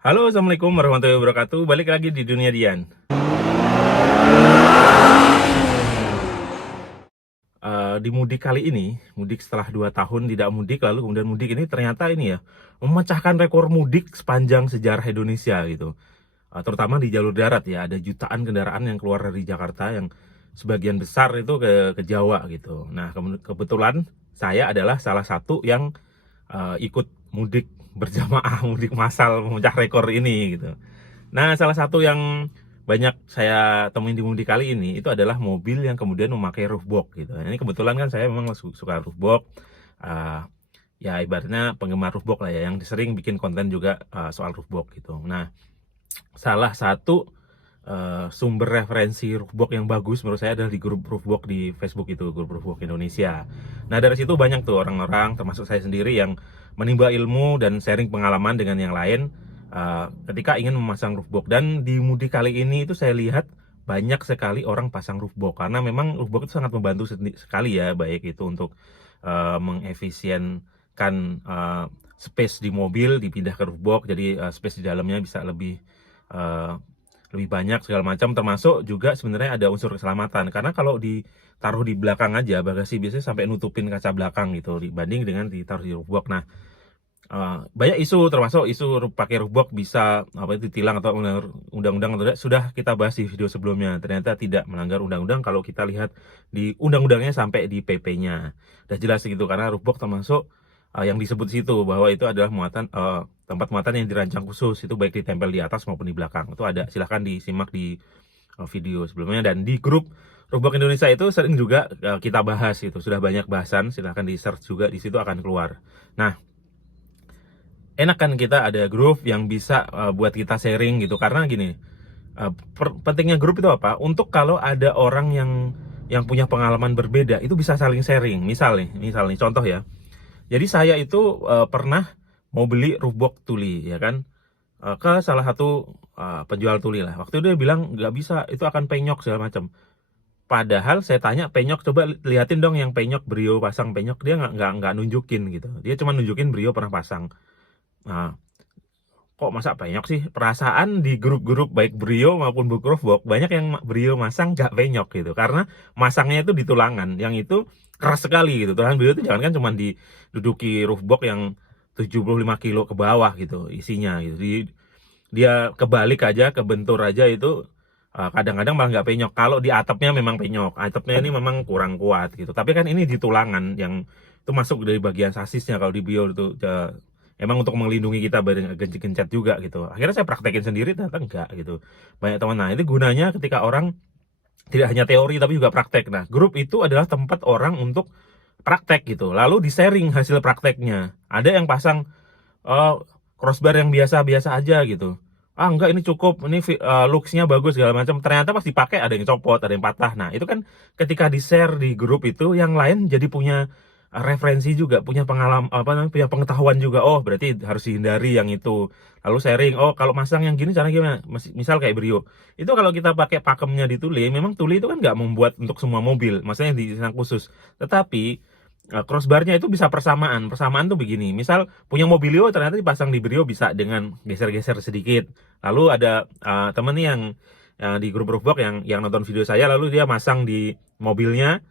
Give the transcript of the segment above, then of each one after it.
Halo, Assalamualaikum warahmatullahi wabarakatuh. Balik lagi di dunia Dian. Di mudik kali ini, mudik setelah 2 tahun tidak mudik, lalu kemudian mudik ini ternyata ini ya, memecahkan rekor mudik sepanjang sejarah Indonesia gitu. Terutama di jalur darat ya, ada jutaan kendaraan yang keluar dari Jakarta yang sebagian besar itu ke Jawa gitu. Nah, kebetulan saya adalah salah satu yang ikut mudik berjamaah, mudik massal memecah rekor ini gitu. Nah, salah satu yang banyak saya temuin di mudik kali ini itu adalah mobil yang kemudian memakai roof box gitu. Nah, ini kebetulan kan saya memang suka roof box. Uh, Ya ibaratnya penggemar roof box lah ya, yang sering bikin konten juga soal roof box gitu. Nah, salah satu sumber referensi roof box yang bagus menurut saya adalah di grup roof box di Facebook itu, grup roof box Indonesia. Nah, dari situ banyak tuh orang-orang termasuk saya sendiri yang menimba ilmu dan sharing pengalaman dengan yang lain ketika ingin memasang roof box. Dan di mudik kali ini itu saya lihat banyak sekali orang pasang roof box karena memang roof box itu sangat membantu sekali ya, baik itu untuk mengefisienkan space di mobil dipindah ke roof box, jadi space di dalamnya bisa uh, lebih banyak segala macam, termasuk juga sebenarnya ada unsur keselamatan karena kalau ditaruh di belakang aja bagasi biasanya sampai nutupin kaca belakang gitu dibanding dengan ditaruh di roof box. Nah, banyak isu termasuk isu pakai roof box bisa apa itu ditilang atau undang-undang atau tidak, sudah kita bahas di video sebelumnya. Ternyata tidak melanggar undang-undang kalau kita lihat di undang-undangnya sampai di PP-nya. Udah jelas gitu karena roof box termasuk yang disebut situ bahwa itu adalah tempat muatan yang dirancang khusus, itu baik ditempel di atas maupun di belakang. Itu ada, silahkan disimak di video sebelumnya. Dan di grup roof box Indonesia itu sering juga kita bahas gitu, sudah banyak bahasan, silahkan di search juga, di situ akan keluar. Nah, enak kan kita ada grup yang bisa buat kita sharing gitu, karena gini, pentingnya grup itu apa? Untuk kalau ada orang yang punya pengalaman berbeda itu bisa saling sharing. Misal nih contoh ya. Jadi saya itu pernah mau beli roof box tuli ya kan, ke salah satu penjual tuli lah. Waktu itu dia bilang nggak bisa, itu akan penyok segala macam. Padahal saya tanya penyok, coba liatin dong yang penyok Brio pasang penyok, dia nggak nunjukin gitu. Dia cuma nunjukin Brio pernah pasang. Nah, kok masa penyok sih? Perasaan di grup-grup baik Brio maupun Book banyak yang Brio masang nggak penyok gitu, karena masangnya itu di tulangan yang itu keras sekali gitu. Tulangan Brio itu jangan kan cuma diduduki roof box yang 75 kilo ke bawah gitu isinya gitu. Dia kebalik aja, kebentur aja itu kadang-kadang malah nggak penyok. Kalau di atapnya memang penyok, atapnya ini memang kurang kuat gitu. Tapi kan ini di tulangan yang itu masuk dari bagian sasisnya. Kalau di Brio itu emang untuk melindungi kita dari gencet-gencet juga gitu. Akhirnya saya praktekin sendiri, ternyata enggak gitu. Banyak teman. Nah, itu gunanya ketika orang tidak hanya teori tapi juga praktek. Nah, grup itu adalah tempat orang untuk praktek gitu. Lalu di-sharing hasil prakteknya. Ada yang pasang crossbar yang biasa-biasa aja gitu. Ah, enggak, ini cukup, ini looks-nya bagus segala macam. Ternyata pas dipakai ada yang copot, ada yang patah. Nah, itu kan ketika di-share di grup itu, yang lain jadi punya referensi juga, punya pengalaman apa namanya, punya pengetahuan juga. Oh, berarti harus dihindari yang itu. Lalu sharing, oh kalau masang yang gini caranya gimana? Misal kayak Brio. Itu kalau kita pakai pakemnya di tuli, memang tuli itu kan nggak membuat untuk semua mobil, maksudnya desain khusus. Tetapi crossbarnya itu bisa persamaan. Persamaan tuh begini. Misal punya Mobilio ternyata dipasang di Brio bisa dengan geser-geser sedikit. Lalu ada temen nih yang di grup Rookbox yang nonton video saya, lalu dia masang di mobilnya,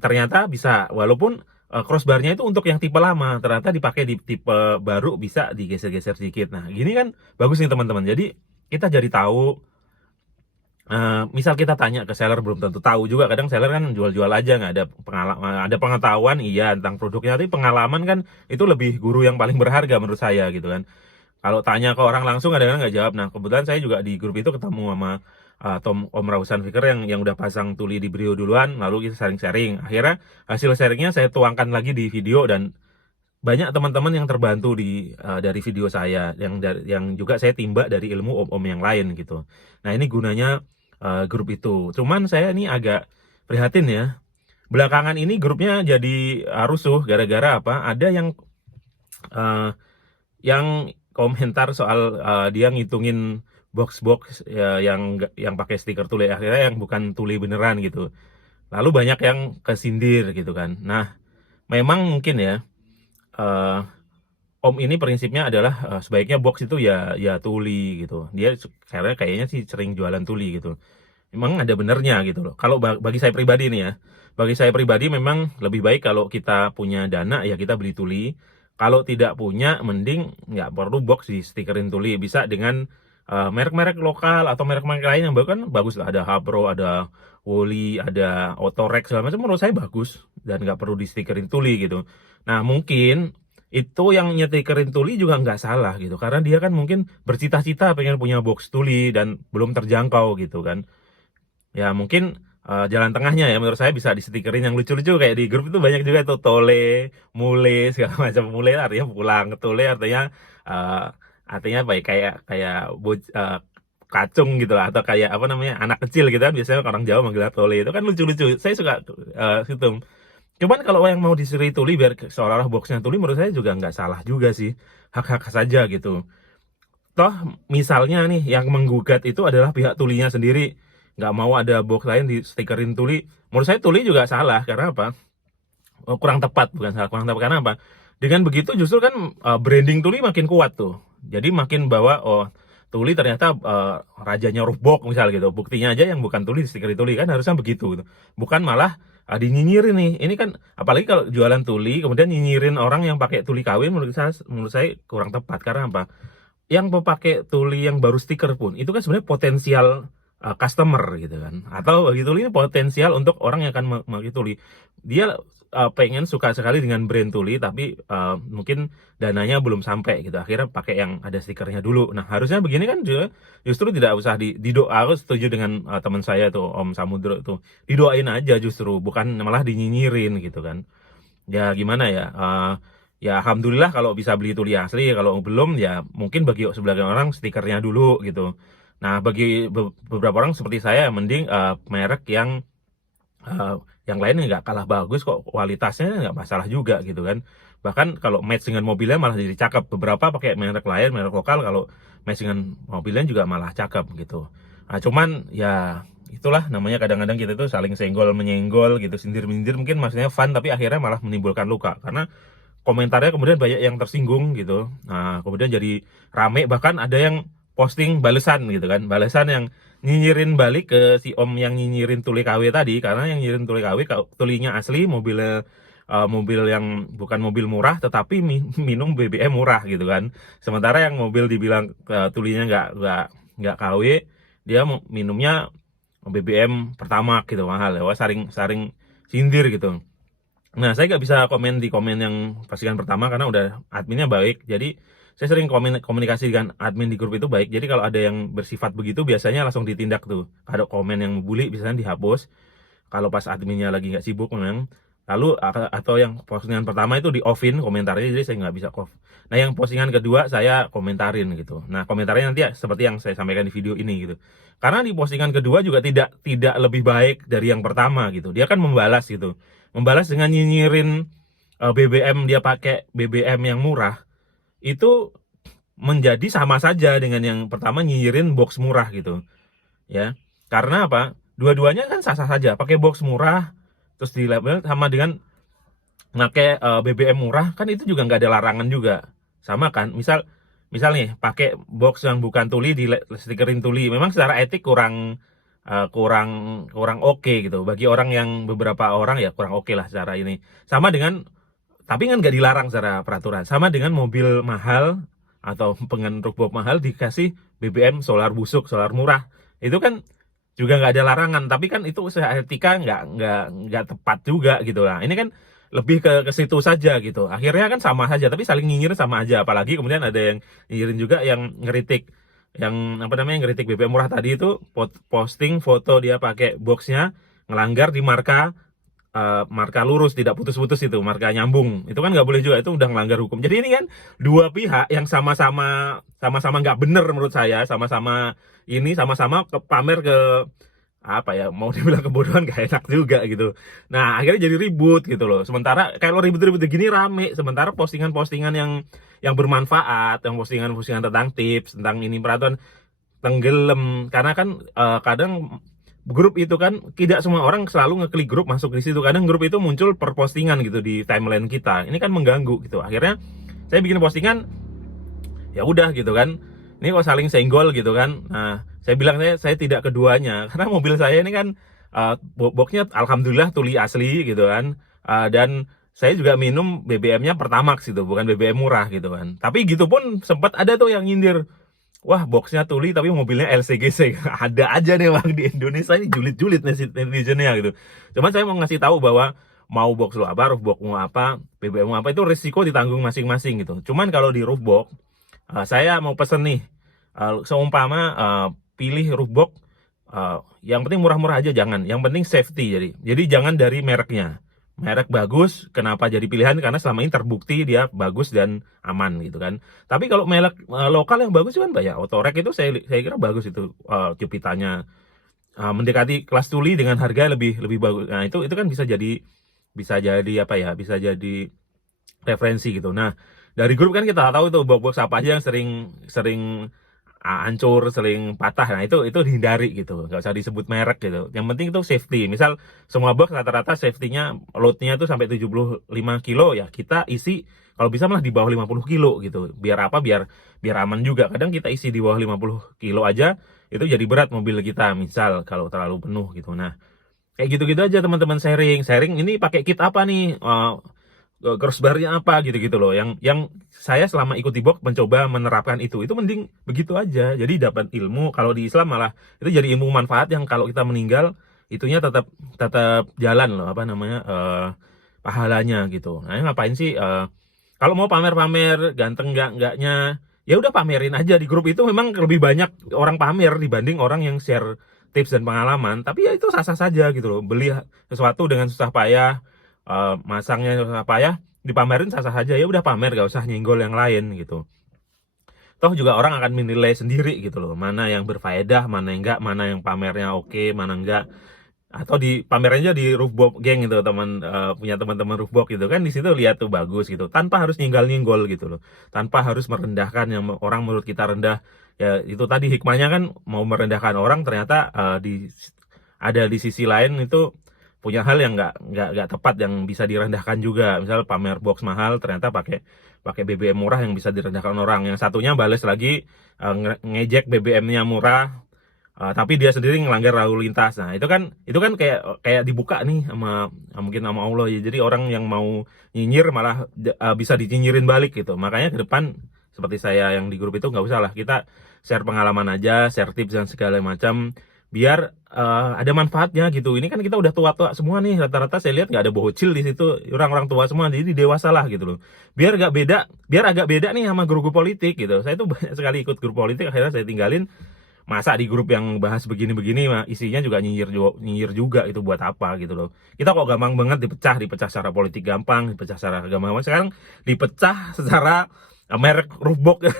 ternyata bisa, walaupun crossbarnya itu untuk yang tipe lama, ternyata dipakai di tipe baru bisa digeser-geser sedikit. Nah, gini kan bagus nih teman-teman. Jadi kita jadi tahu. Misal kita tanya ke seller belum tentu tahu juga, kadang seller kan jual-jual aja, nggak ada pengalaman, ada pengetahuan iya tentang produknya, tapi pengalaman kan itu lebih guru yang paling berharga menurut saya gitu kan. Kalau tanya ke orang langsung kadang-kadang nggak jawab. Nah, kebetulan saya juga di grup itu ketemu sama Om Rausan Fikir yang udah pasang tuli di Brio duluan, lalu kita sharing-sharing. Akhirnya hasil sharingnya saya tuangkan lagi di video, dan banyak teman-teman yang terbantu dari video saya, yang juga saya timba dari ilmu om-om yang lain gitu. Nah, ini gunanya grup itu. Cuman saya ini agak prihatin ya. Belakangan ini grupnya jadi rusuh gara-gara apa? Ada uh, yang komentar soal dia ngitungin box-box ya, yang pakai stiker tuli, akhirnya yang bukan tuli beneran gitu. Lalu banyak yang kesindir gitu kan. Nah, memang mungkin ya, uh, Om ini prinsipnya adalah sebaiknya box itu ya tuli gitu. Dia kayaknya sih sering jualan tuli gitu. Memang ada benernya gitu loh. Kalau bagi saya pribadi nih ya, bagi saya pribadi memang lebih baik kalau kita punya dana ya kita beli tuli. Kalau tidak punya, mending nggak perlu box di stikerin tuli. Bisa dengan merek-merek lokal atau merek-merek lain yang baru kan bagus lah. Ada Hapro, ada Woli, ada Otorex segala macam. Menurut saya bagus dan nggak perlu di stikerin tuli gitu. Nah mungkin itu yang nyetikerin tuli juga nggak salah gitu, karena dia kan mungkin bercita-cita pengen punya box tuli dan belum terjangkau gitu kan. Ya mungkin jalan tengahnya ya menurut saya bisa disetikerin yang lucu-lucu kayak di grup itu banyak juga tuh tole, mule segala macam. Mule artinya pulang, tole artinya baik kayak kayak kacung gitu lah, atau kayak apa namanya anak kecil gitu kan, biasanya orang Jawa manggilnya tole, itu kan lucu-lucu. Saya suka situ. Cuman kalau yang mau disuruh tuli biar seolah-olah boxnya tuli, menurut saya juga nggak salah juga sih, hak-hak saja gitu. Toh misalnya nih yang menggugat itu adalah pihak tulinya sendiri, nggak mau ada box lain di stikerin tuli. Menurut saya tuli juga salah, karena apa? Kurang tepat, bukan salah, kurang tepat karena apa? Dengan begitu justru kan branding tuli makin kuat tuh. Jadi makin bahwa tuli ternyata rajanya huruf box misal gitu. Buktinya aja yang bukan tuli di stikerin tuli, kan harusnya begitu gitu. Bukan malah dinyinyirin nih. Ini kan apalagi kalau jualan tuli kemudian nyinyirin orang yang pakai tuli kawin, menurut saya kurang tepat. Karena apa? Yang pakai tuli yang baru stiker pun itu kan sebenarnya potensial customer gitu kan, atau bagi tuli ini potensial untuk orang yang akan memakai tuli. Dia pengen suka sekali dengan brand tuli, tapi mungkin dananya belum sampai gitu, akhirnya pakai yang ada stikernya dulu. Nah harusnya begini kan juga, justru tidak usah didoa. Aku setuju dengan teman saya tuh Om Samudro tuh, didoain aja justru, bukan malah dinyinyirin gitu kan. Ya gimana ya, ya alhamdulillah kalau bisa beli tuli asli, kalau belum ya mungkin bagi sebagian orang stikernya dulu gitu. Nah bagi beberapa orang seperti saya, mending merek uh, yang lainnya nggak kalah bagus kok, kualitasnya nggak masalah juga gitu kan. Bahkan kalau match dengan mobilnya malah jadi cakep. Beberapa pakai merek lain, merek lokal, kalau match dengan mobilnya juga malah cakep gitu. Nah, cuman ya itulah namanya, kadang-kadang kita tuh saling senggol menyenggol gitu, sindir-mindir, mungkin maksudnya fun tapi akhirnya malah menimbulkan luka, karena komentarnya kemudian banyak yang tersinggung gitu. Nah kemudian jadi rame, bahkan ada yang posting balesan gitu kan, balesan yang nyinyirin balik ke si Om yang nyinyirin tuli KW tadi. Karena yang nyinyirin tuli KW, tulinya asli, mobil yang bukan mobil murah tetapi minum BBM murah gitu kan. Sementara yang mobil dibilang tulinya nggak KW, dia minumnya BBM pertama gitu, mahal ya. Wah, saring sindir gitu. Nah, saya nggak bisa komen di komen yang postingan pertama karena udah adminnya baik. Jadi saya sering komunikasi dengan admin di grup itu baik. Jadi kalau ada yang bersifat begitu, biasanya langsung ditindak tuh. Ada komen yang bully biasanya dihapus. Kalau pas adminnya lagi nggak sibuk memang. Lalu atau yang postingan pertama itu di offin komentarnya, jadi saya nggak bisa off. Nah yang postingan kedua saya komentarin gitu. Nah komentarnya nanti ya, seperti yang saya sampaikan di video ini gitu. Karena di postingan kedua juga tidak lebih baik dari yang pertama gitu. Dia kan membalas gitu, membalas dengan nyinyirin BBM, dia pakai BBM yang murah. Itu menjadi sama saja dengan yang pertama nyinyirin box murah gitu ya. Karena apa? Dua-duanya kan sah-sah saja, pakai box murah terus di label sama dengan pakai BBM murah, kan itu juga nggak ada larangan juga, sama kan. Misal nih pakai box yang bukan tuli di stikerin tuli, memang secara etik kurang kurang oke gitu. Bagi orang yang beberapa orang ya kurang oke lah secara ini. Sama dengan, tapi kan nggak dilarang secara peraturan. Sama dengan mobil mahal atau pengen box mahal dikasih BBM solar busuk, solar murah, itu kan juga nggak ada larangan. Tapi kan itu secara etika nggak tepat juga gitu lah. Ini kan lebih ke situ saja gitu. Akhirnya kan sama saja, tapi saling nyinyir sama aja. Apalagi kemudian ada yang nyinyirin juga, yang ngeritik, yang apa namanya, ngeritik BBM murah tadi itu, posting foto dia pakai boxnya ngelanggar di marka lurus, tidak putus-putus, itu marka nyambung, itu kan nggak boleh juga, itu udah melanggar hukum. Jadi ini kan dua pihak yang sama-sama nggak bener menurut saya, sama-sama pamer ke apa ya, mau dibilang kebodohan gak enak juga gitu. Nah akhirnya jadi ribut gitu loh. Sementara kalau ribut-ribut begini rame, sementara postingan-postingan yang bermanfaat, yang postingan-postingan tentang tips, tentang ini peraturan, tenggelam. Karena kan kadang grup itu kan tidak semua orang selalu ngeklik grup masuk di situ. Kadang grup itu muncul per postingan gitu di timeline kita. Ini kan mengganggu gitu. Akhirnya saya bikin postingan, ya udah gitu kan, ini kok saling senggol gitu kan. Nah, saya bilang saya tidak keduanya karena mobil saya ini kan boxnya alhamdulillah tuli asli gitu kan. Dan saya juga minum BBM-nya Pertamax gitu, bukan BBM murah gitu kan. Tapi gitu pun sempat ada tuh yang nyindir, wah boxnya tuli tapi mobilnya LCGC. Ada aja nih bang di Indonesia ini julid-julid netizennya gitu. Cuman saya mau ngasih tahu bahwa mau box lo apa, roof box mau apa, BBM mau apa, itu risiko ditanggung masing-masing gitu. Cuman kalau di roof box, saya mau pesen nih, seumpama pilih roof box, yang penting murah-murah aja jangan, yang penting safety. Jadi jangan dari mereknya. Merek bagus, kenapa jadi pilihan? Karena selama ini terbukti dia bagus dan aman gitu kan. Tapi kalau merek lokal yang bagus kan banyak. Otorek itu saya kira bagus itu, Jupitanya mendekati kelas tuli dengan harga lebih bagus. Nah, itu kan bisa jadi apa ya? Bisa jadi referensi gitu. Nah, dari grup kan kita tahu tuh box apa aja yang sering hancur, sering patah. Nah, itu dihindari gitu. Nggak usah disebut merek gitu. Yang penting itu safety. Misal semua box rata-rata safety-nya, load-nya itu sampai 75 kilo ya. Kita isi kalau bisa malah di bawah 50 kilo gitu. Biar apa? Biar aman juga. Kadang kita isi di bawah 50 kilo aja itu jadi berat mobil kita, misal kalau terlalu penuh gitu. Nah, kayak gitu-gitu aja teman-teman, sharing ini pakai kit apa nih, crossbar-nya apa gitu-gitu loh. Yang saya selama ikut di box mencoba menerapkan itu mending begitu aja. Jadi dapat ilmu. Kalau di Islam malah itu jadi ilmu manfaat yang kalau kita meninggal itunya tetap jalan loh, apa namanya, pahalanya gitu. Nah, ngapain sih kalau mau pamer-pamer ganteng enggaknya, ya udah pamerin aja. Di grup itu memang lebih banyak orang pamer dibanding orang yang share tips dan pengalaman. Tapi ya itu sah-sah saja gitu loh. Beli sesuatu dengan susah payah, masangnya susah payah, dipamerin sah-sah saja. Ya udah pamer, gak usah nyenggol yang lain gitu. Toh juga orang akan menilai sendiri gitu loh, mana yang berfaedah, mana yang enggak, mana yang pamernya oke, mana enggak. Atau di pamerannya di Roofbox Gang gitu, punya teman-teman Roofbox gitu kan, di situ lihat tuh bagus gitu, tanpa harus nyenggol gitu loh, tanpa harus merendahkan yang orang menurut kita rendah. Ya itu tadi hikmahnya kan, mau merendahkan orang ternyata ada di sisi lain itu punya hal yang nggak tepat yang bisa direndahkan juga. Misal pamer box mahal ternyata pakai BBM murah yang bisa direndahkan orang. Yang satunya bales lagi, ngejek BBM-nya murah, tapi dia sendiri ngelanggar lalu lintas. Nah, itu kan kayak dibuka nih mungkin sama Allah ya. Jadi orang yang mau nyinyir malah bisa dinyinyirin balik gitu. Makanya ke depan seperti saya yang di grup itu nggak usah lah, kita share pengalaman aja, share tips dan segala macam, biar ada manfaatnya gitu. Ini kan kita udah tua-tua semua nih, rata-rata saya lihat nggak ada bocil di situ, orang-orang tua semua, jadi dewasa lah gitu loh. Biar agak beda nih sama grup politik gitu. Saya tuh banyak sekali ikut grup politik, akhirnya saya tinggalin. Masa di grup yang bahas begini-begini isinya juga nyinyir juga, itu buat apa gitu loh. Kita kok gampang banget dipecah secara politik, gampang dipecah secara agama. Sekarang dipecah secara merek Roofbox.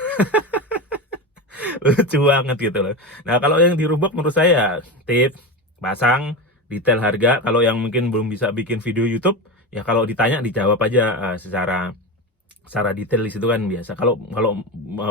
Lucu banget gitu loh. Nah, kalau yang di Roofbox menurut saya tips, pasang, detail harga. Kalau yang mungkin belum bisa bikin video YouTube, ya kalau ditanya dijawab aja secara detail di situ kan biasa. Kalau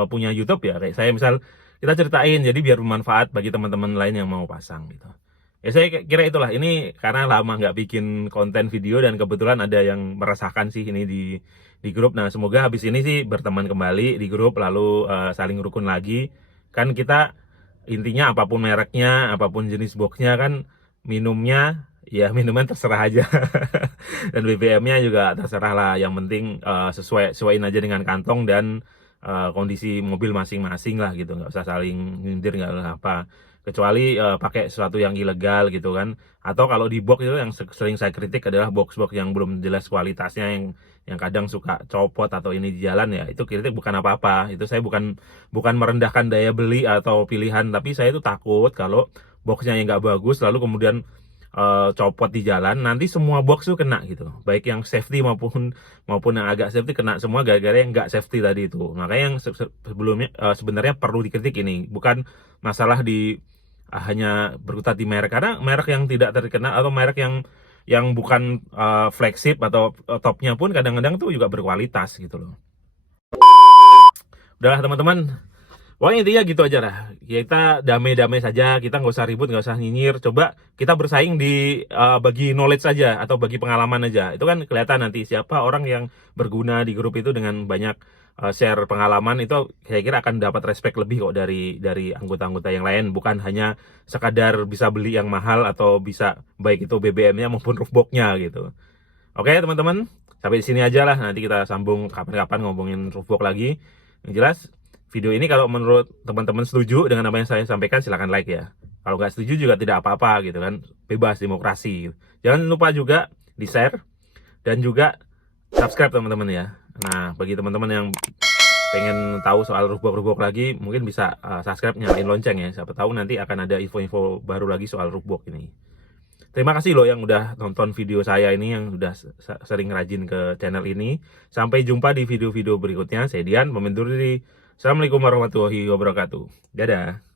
punya YouTube ya kayak saya misal, kita ceritain jadi biar bermanfaat bagi teman-teman lain yang mau pasang gitu. Ya saya kira itulah, ini karena lama nggak bikin konten video dan kebetulan ada yang merasakan sih ini di grup. Nah, semoga habis ini sih berteman kembali di grup, lalu saling rukun lagi. Kan kita intinya apapun mereknya, apapun jenis boxnya kan, minumnya terserah aja. Dan BBM-nya juga terserah lah, yang penting sesuaiin aja dengan kantong dan kondisi mobil masing-masing lah gitu. Nggak usah saling nyindir, nggak usah apa, kecuali pakai sesuatu yang ilegal gitu kan. Atau kalau di box itu yang sering saya kritik adalah box-box yang belum jelas kualitasnya, yang kadang suka copot atau ini di jalan. Ya itu kritik bukan apa-apa, itu saya bukan merendahkan daya beli atau pilihan, tapi saya itu takut kalau boxnya yang nggak bagus lalu kemudian copot di jalan, nanti semua box tuh kena gitu, baik yang safety maupun yang agak safety kena semua gara-gara yang nggak safety tadi itu. Makanya yang sebelumnya sebenarnya perlu dikritik, ini bukan masalah hanya berkutat di merek, karena merek yang tidak terkenal atau merek yang bukan flagship atau topnya pun kadang-kadang tuh juga berkualitas gitu loh. Udahlah teman-teman, pokoknya intinya gitu aja lah. Kita damai-damai saja, kita nggak usah ribut, nggak usah nyinyir. Coba kita bersaing bagi knowledge saja atau bagi pengalaman aja. Itu kan kelihatan nanti siapa orang yang berguna di grup itu dengan banyak share pengalaman itu saya kira akan dapat respect lebih kok dari anggota-anggota yang lain, bukan hanya sekadar bisa beli yang mahal atau bisa baik itu BBM-nya maupun roofbox-nya gitu. Oke teman-teman, sampai di sini aja lah, nanti kita sambung kapan-kapan ngomongin roofbox lagi. Yang jelas video ini kalau menurut teman-teman setuju dengan apa yang saya sampaikan, silahkan like ya. Kalau nggak setuju juga tidak apa-apa gitu kan, bebas, demokrasi. Jangan lupa juga di share dan juga subscribe teman-teman ya. Nah, bagi teman-teman yang pengen tahu soal roofbox lagi, mungkin bisa subscribe, nyalain lonceng ya. Siapa tahu nanti akan ada info-info baru lagi soal roofbox ini. Terima kasih loh yang udah nonton video saya ini, yang udah sering rajin ke channel ini. Sampai jumpa di video-video berikutnya. Saya Dian, pamit undur diri. Assalamualaikum warahmatullahi wabarakatuh. Dadah.